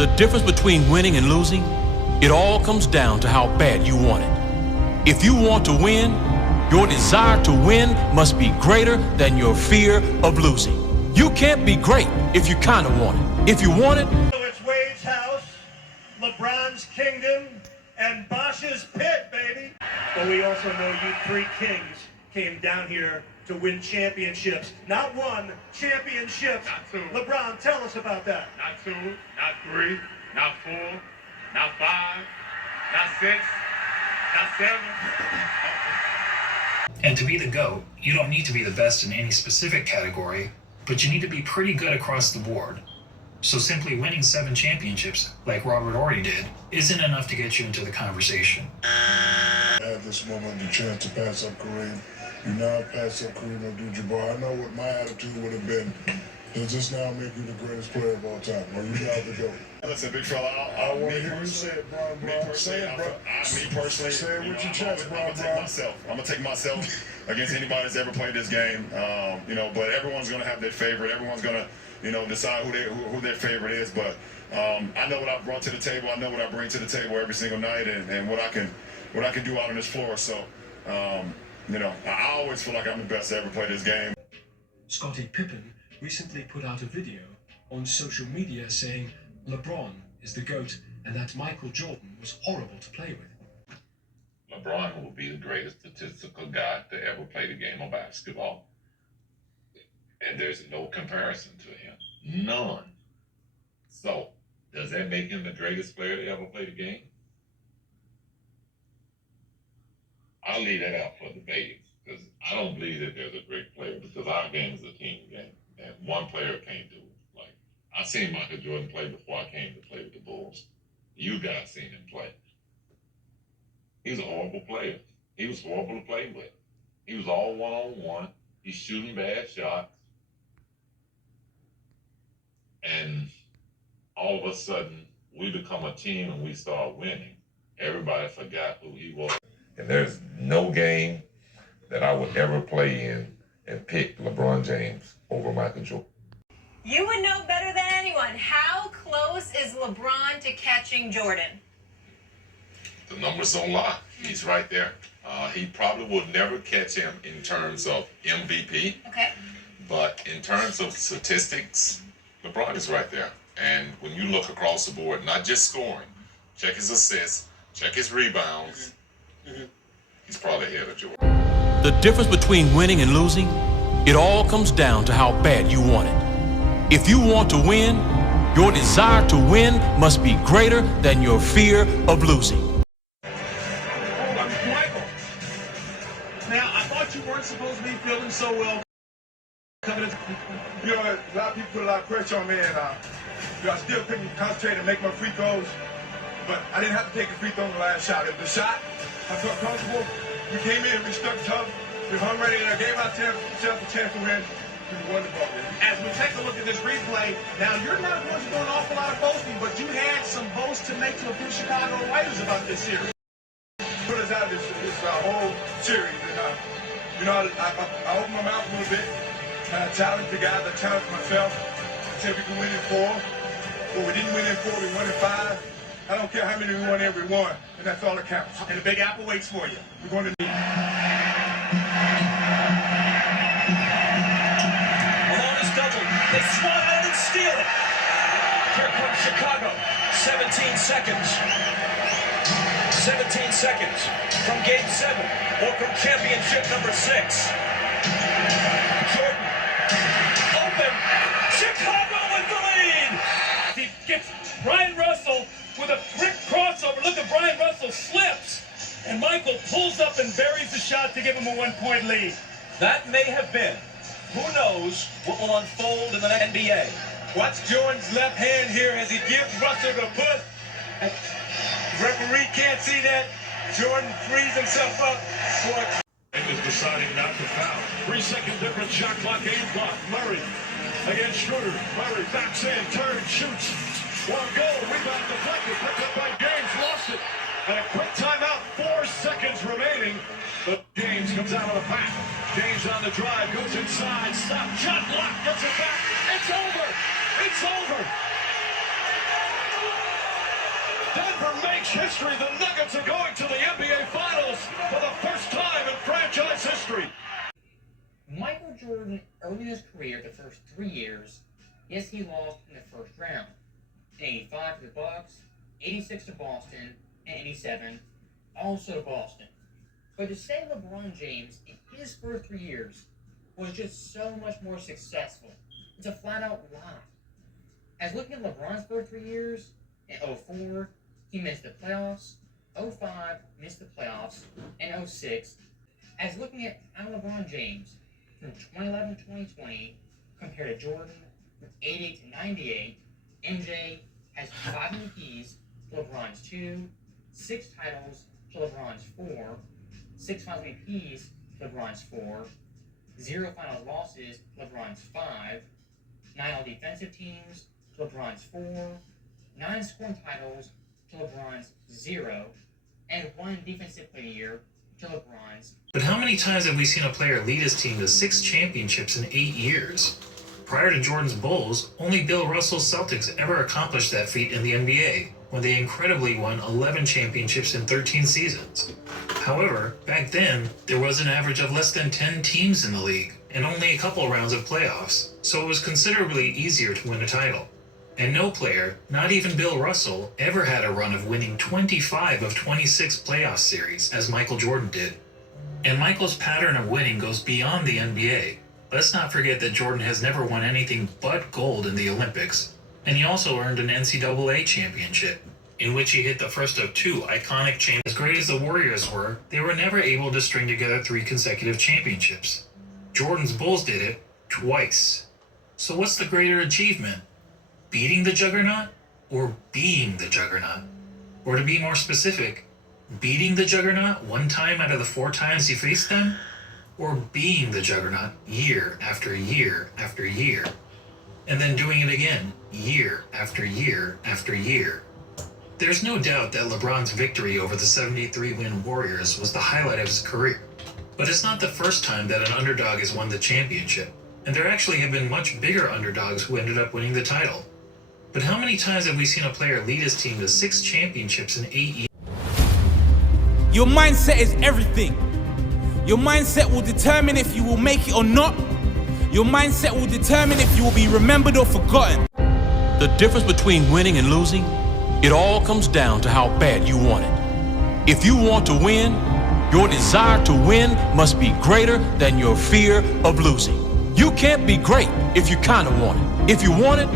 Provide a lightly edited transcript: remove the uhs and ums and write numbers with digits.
The difference between winning and losing, it all comes down to how bad you want it. If you want to win, your desire to win must be greater than your fear of losing. You can't be great if you kind of want it. If you want it, So it's Wade's house, LeBron's kingdom, and Bosch's pit, baby. But we also know you three kings came down here to win championships. Not one, championships. Not two. LeBron, tell us about that. Not 2, not 3, not 4, not 5, not 6, not 7. And to be the GOAT, you don't need to be the best in any specific category, but you need to be pretty good across the board. So simply winning 7 championships, like Robert Horry did, isn't enough to get you into the conversation. I had this moment, the chance to pass up Kareem. You now pass up Kareem Abdul-Jabbar. I know what my attitude would have been. Does this now make you the greatest player of all time? Are you now the GOAT? Listen, big fella, I want to hear you say it, Bron. Say it, bro. Me personally, say it with your chest, I'm gonna take myself against anybody that's ever played this game. But everyone's gonna have their favorite. Everyone's gonna, decide who their favorite is. But I know what I've brought to the table. I know what I bring to the table every single night, and what I can do out on this floor. So, I always feel like I'm the best to ever play this game. Scottie Pippen recently put out a video on social media saying LeBron is the GOAT and that Michael Jordan was horrible to play with. LeBron will be the greatest statistical guy to ever play the game of basketball. And there's no comparison to him. None. So, does that make him the greatest player to ever play the game? I'll leave that out for debate, because I don't believe that there's a great player, because our game is a team game, and one player can't do it. Like, I seen Michael Jordan play before I came to play with the Bulls. You guys seen him play. He's a horrible player. He was horrible to play with. He was all one-on-one. He's shooting bad shots. And all of a sudden, we become a team and we start winning. Everybody forgot who he was. And there's no game that I would ever play in and pick LeBron James over Michael Jordan. You would know better than anyone. How close is LeBron to catching Jordan? The numbers don't lie. He's right there. He probably will never catch him in terms of MVP. Okay. But in terms of statistics, LeBron is right there. And when you look across the board, not just scoring, check his assists, check his rebounds, he's probably ahead of Jordan. the difference between winning and losing, it all comes down to how bad you want it. If you want to win, your desire to win must be greater than your fear of losing. Michael, now I thought you weren't supposed to be feeling so well. You know, a lot of people put a lot of pressure on me, and I still couldn't concentrate and make my free throws. But I didn't have to take a free throw on the last shot. If the shot, I felt comfortable. We came in, we stuck tough, we hung right in there, gave ourselves a chance to win. We won the ball game. As we take a look at this replay, now you're not going to do an awful lot of boasting, but you had some boast to make to a few Chicago writers about this series. Put us out of this whole series, and I opened my mouth a little bit. I challenged the guys, I challenged myself. I said we could win in 4. But we didn't win in 4, we won in 5. I don't care how many we won in, we won. And that's all that counts. And the Big Apple waits for you. We're going to need. Malone is doubled. They swat out and steal it. Here comes Chicago. 17 seconds. 17 seconds from Game 7 or from championship number 6. Jordan. Open. Chicago with the lead. He gets Brian Russell with a quick crossover. Look at Brian Russell slips. And Michael pulls up and buries the shot to give him a 1-point lead. That may have been. Who knows what will unfold in the N.B.A. Watch Jordan's left hand here as he gives Russell the push. Referee can't see that. Jordan frees himself up for a... And is deciding not to foul. 3-second difference, shot clock, game clock. Murray against Schroeder. Murray backs in, turns, shoots. One goal, rebound deflected, picked up by James, lost it. And a quick timeout, 4 seconds remaining. But James comes out of the pack. James on the drive, goes inside, stop, shot block, gets it back. It's over. It's over. Denver makes history. The Nuggets are going to the NBA Finals for the first time in franchise history. Michael Jordan, early in his career, the first 3 years, yes, he lost in the first round. In 85 to the Bucks, 86 to Boston, and 87 also to Boston. But to say LeBron James, in his first 3 years, was just so much more successful, it's a flat-out lie. As looking at LeBron's first 3 years, in 04, he missed the playoffs, 05, missed the playoffs, and 06, as looking at how LeBron James, from 2011 to 2020, compared to Jordan, from 88 to 98, MJ has 5 MVPs to LeBron's 2, 6 titles to LeBron's 4, 6 finals MVPs to LeBron's 4, 0 finals losses to LeBron's 5, 9 all defensive teams to LeBron's 4, 9 scoring titles to LeBron's 0, and 1 defensive player of the year to LeBron's. But how many times have we seen a player lead his team to 6 championships in 8 years? Prior to Jordan's Bulls, only Bill Russell's Celtics ever accomplished that feat in the NBA, when they incredibly won 11 championships in 13 seasons. However, back then, there was an average of less than 10 teams in the league, and only a couple rounds of playoffs, so it was considerably easier to win a title. And no player, not even Bill Russell, ever had a run of winning 25 of 26 playoff series, as Michael Jordan did. And Michael's pattern of winning goes beyond the NBA. Let's not forget that Jordan has never won anything but gold in the Olympics, and he also earned an NCAA championship, in which he hit the first of 2 iconic championships. As great as the Warriors were, they were never able to string together 3 consecutive championships. Jordan's Bulls did it twice. So what's the greater achievement? Beating the Juggernaut or being the Juggernaut? Or to be more specific, beating the Juggernaut 1 time out of the 4 times he faced them? Or being the Juggernaut year after year after year? And then doing it again, year after year after year. There's no doubt that LeBron's victory over the 73-win Warriors was the highlight of his career. But it's not the first time that an underdog has won the championship, and there actually have been much bigger underdogs who ended up winning the title. But how many times have we seen a player lead his team to 6 championships in 8 years? Your mindset is everything. Your mindset will determine if you will make it or not. Your mindset will determine if you will be remembered or forgotten. The difference between winning and losing, it all comes down to how bad you want it. If you want to win, your desire to win must be greater than your fear of losing. You can't be great if you kind of want it. If you want it,